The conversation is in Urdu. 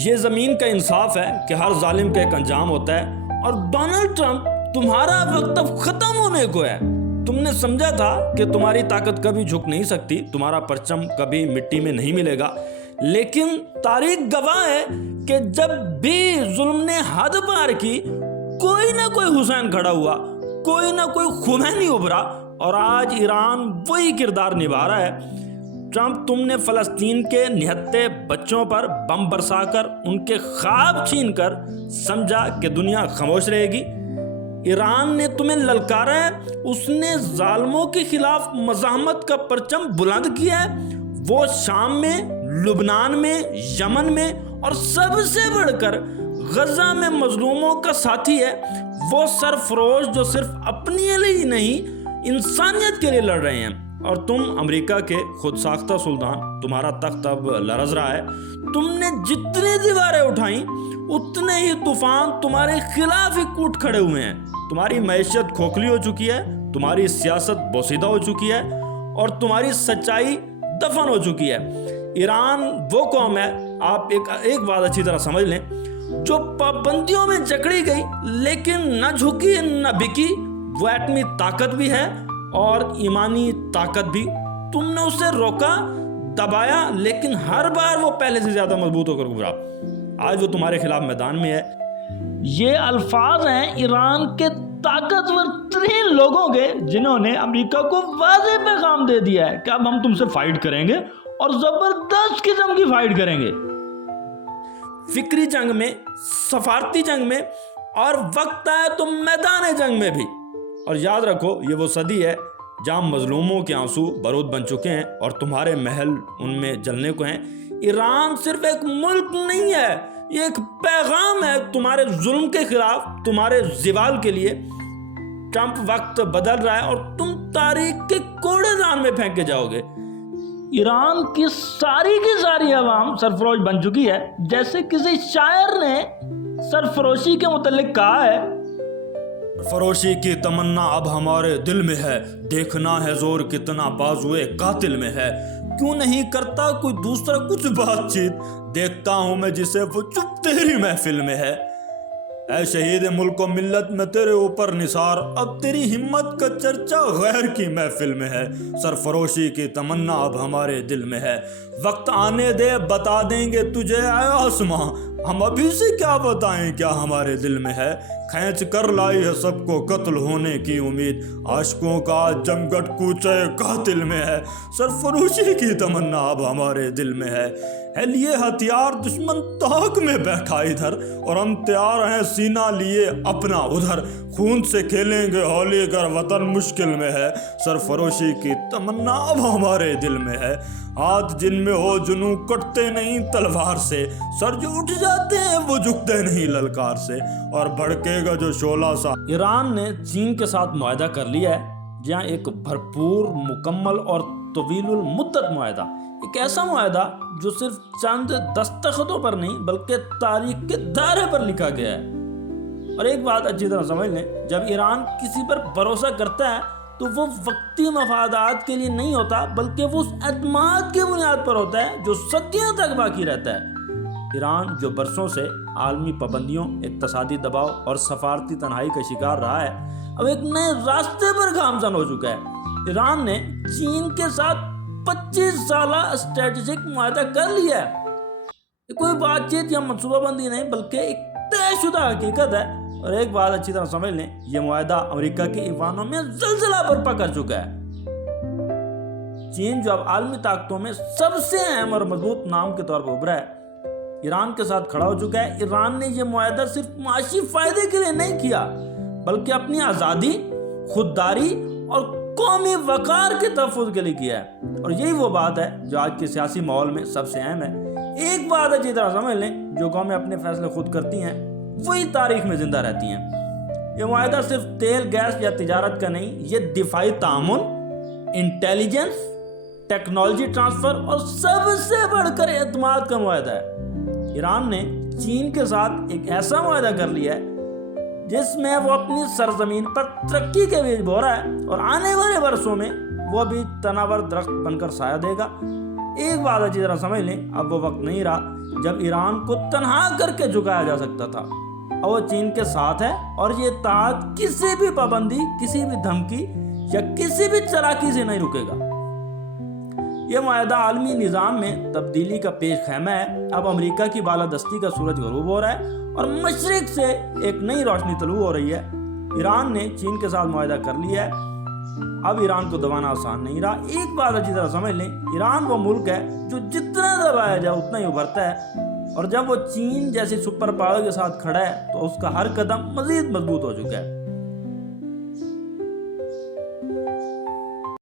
یہ زمین کا انصاف ہے کہ ہر ظالم کا ایک انجام ہوتا ہے، اور ڈونلڈ ٹرمپ تمہارا وقت اب ختم ہونے کو ہے۔ تم نے سمجھا تھا کہ تمہاری طاقت کبھی جھک نہیں سکتی، تمہارا پرچم کبھی مٹی میں نہیں ملے گا، لیکن تاریخ گواہ ہے کہ جب بھی ظلم نے حد پار کی، کوئی نہ کوئی حسین کھڑا ہوا، کوئی نہ کوئی خمینی ابھرا، اور آج ایران وہی کردار نبھا رہا ہے۔ ٹرمپ، تم نے فلسطین کے نہتے بچوں پر بم برسا کر ان کے خواب چھین کر سمجھا کہ دنیا خاموش رہے گی۔ ایران نے تمہیں للکارا ہے، اس نے ظالموں کے خلاف مزاحمت کا پرچم بلند کیا ہے۔ وہ شام میں، لبنان میں، یمن میں، اور سب سے بڑھ کر غزہ میں مظلوموں کا ساتھی ہے۔ وہ سرفروش جو صرف اپنے لیے نہیں، انسانیت کے لیے لڑ رہے ہیں، اور تم امریکہ کے خود ساختہ سلطان، تمہارا تخت اب لرز رہا ہے۔ تم نے جتنی دیواریں اٹھائیں، اتنے ہی طوفان تمہارے خلاف ہی کوٹ کھڑے ہوئے ہیں۔ تمہاری معیشت کھوکھلی ہو چکی ہے، تمہاری سیاست بوسیدہ ہو چکی ہے، اور تمہاری سچائی دفن ہو چکی ہے۔ ایران وہ قوم ہے، آپ ایک بات اچھی طرح سمجھ لیں، جو پابندیوں میں جکڑی گئی لیکن نہ جھکی نہ بکی۔ وہ ایٹمی طاقت بھی ہے اور ایمانی طاقت بھی۔ تم نے اسے روکا، دبایا، لیکن ہر بار وہ پہلے سے زیادہ مضبوط ہو کر ابھرا۔ آج وہ تمہارے خلاف میدان میں ہے۔ یہ الفاظ ہیں ایران کے طاقتور ترین لوگوں کے، جنہوں نے امریکہ کو واضح پیغام دے دیا ہے کہ اب ہم تم سے فائٹ کریں گے، اور زبردست قسم کی فائٹ کریں گے، فکری جنگ میں، سفارتی جنگ میں، اور وقت آئے تو میدان جنگ میں بھی۔ اور یاد رکھو، یہ وہ صدی ہے جہاں مظلوموں کے آنسو بارود بن چکے ہیں اور تمہارے محل ان میں جلنے کو ہیں۔ ایران صرف ایک ملک نہیں ہے، یہ ایک پیغام ہے تمہارے ظلم کے خلاف، تمہارے زوال کے لیے۔ ٹرمپ، وقت بدل رہا ہے اور تم تاریخ کے کوڑے دان میں پھینکے جاؤ گے۔ ایران کی ساری عوام سرفروش بن چکی ہے۔ جیسے کسی شاعر نے سرفروشی کے متعلق کہا ہے، فروشی کی تمنا اب ہمارے دل میں ہے، دیکھنا ہے زور کتنا بازوئے قاتل میں ہے۔ کیوں نہیں کرتا کوئی دوسرا کچھ بات چیت، دیکھتا ہوں میں جسے وہ چپ تیری محفل میں ہے۔ اے شہید ملک و ملت میں تیرے اوپر نثار، اب تیری ہمت کا چرچا غیر کی محفل میں ہے۔ سرفروشی کی تمنا اب ہمارے دل میں ہے، وقت آنے دے بتا دیں گے تجھے اے آسماں، ہم ابھی سے کیا بتائیں کیا ہمارے دل میں ہے۔ کھینچ کر لائی ہے سب کو قتل ہونے کی امید، عاشقوں کا جمگٹ کوچے قاتل میں ہے۔ سرفروشی کی تمنا اب ہمارے دل میں ہے لیے ہتھیار دشمن تاک میں بیٹھا ادھر، اور ہم تیار ہیں سینہ لیے اپنا ادھر۔ خون سے کھیلیں گے ہولی گر وطن مشکل میں ہے، سرفروشی کی تمنا اب ہمارے دل میں ہے۔ ہاتھ جن میں ہو جنوں کٹتے نہیں تلوار سے، سر جو اٹھ جاتے ہیں وہ جھکتے نہیں للکار سے، اور بھڑکے گا جو شعلہ سا۔ ایران نے چین کے ساتھ معاہدہ کر لیا ہے، جہاں ایک بھرپور، مکمل اور طویل المدت معاہدہ، ایک ایسا معاہدہ جو صرف چند دستخطوں پر نہیں بلکہ تاریخ کے دائرے پر لکھا گیا ہے۔ اور ایک بات اچھی طرح سمجھ لیں، جب ایران کسی پر بھروسہ کرتا ہے تو وہ وقتی مفادات کے لیے نہیں ہوتا، بلکہ وہ اس اعتماد کی بنیاد پر ہوتا ہے جو صدیوں تک باقی رہتا ہے۔ ایران جو برسوں سے عالمی پابندیوں، اقتصادی دباؤ اور سفارتی تنہائی کا شکار رہا ہے، اب ایک نئے راستے پر گامزن ہو چکا ہے۔ ایران نے چین کے ساتھ 25 سالہ اسٹریٹجک معاہدہ کر لیا ہے۔ یہ کوئی بات چیت یا منصوبہ بندی نہیں، بلکہ ایک طے شدہ حقیقت ہے۔ اور ایک بات اچھی طرح سمجھ لیں، یہ معاہدہ امریکہ کے ایوانوں میں زلزلہ برپا کر چکا ہے۔ چین جو اب عالمی طاقتوں میں سب سے اہم اور مضبوط نام کے طور پر ابھرا ہے، ایران کے ساتھ کھڑا ہو چکا ہے۔ ایران نے یہ معاہدہ صرف معاشی فائدے کے لیے نہیں کیا، بلکہ اپنی آزادی، خودداری اور قومی وقار کے تحفظ کے لیے کیا ہے۔ اور یہی وہ بات ہے جو آج کے سیاسی ماحول میں سب سے اہم ہے۔ ایک بات اچھی طرح سمجھ لیں، جو قومیں اپنے فیصلے خود کرتی ہیں وہی تاریخ میں زندہ رہتی ہیں۔ یہ معاہدہ صرف تیل، گیس یا تجارت کا نہیں، یہ دفاعی تعاون، انٹیلیجنس، ٹیکنالوجی ٹرانسفر اور سب سے بڑھ کر اعتماد کا معاہدہ ہے۔ ایران نے چین کے ساتھ ایک ایسا معاہدہ کر لیا ہے جس میں وہ اپنی سرزمین پر ترقی کے بیج بو رہا ہے، اور آنے والے برسوں میں وہ بھی تناور درخت بن کر سایہ دے گا۔ ایک بات اچھی طرح سمجھ لیں، اب وہ وقت نہیں رہا جب ایران کو تنہا کر کے جھکایا جا سکتا تھا، اور وہ چین کے ساتھ ہے، اور یہ اتحاد کسی بھی پابندی، کسی بھی دھمکی یا کسی بھی چالاکی سے نہیں رکے گا۔ یہ معاہدہ عالمی نظام میں تبدیلی کا پیش خیمہ ہے۔ اب امریکہ کی بالادستی کا سورج غروب ہو رہا ہے اور مشرق سے ایک نئی روشنی طلوع ہو رہی ہے۔ ایران نے چین کے ساتھ معاہدہ کر لیا ہے، اب ایران کو دبانا آسان نہیں رہا۔ ایک بات اچھی طرح سمجھ لیں، ایران وہ ملک ہے جو جتنا دبایا جائے اتنا ہی ابھرتا ہے، اور جب وہ چین جیسی سپر پاور کے ساتھ کھڑا ہے تو اس کا ہر قدم مزید مضبوط ہو چکا ہے۔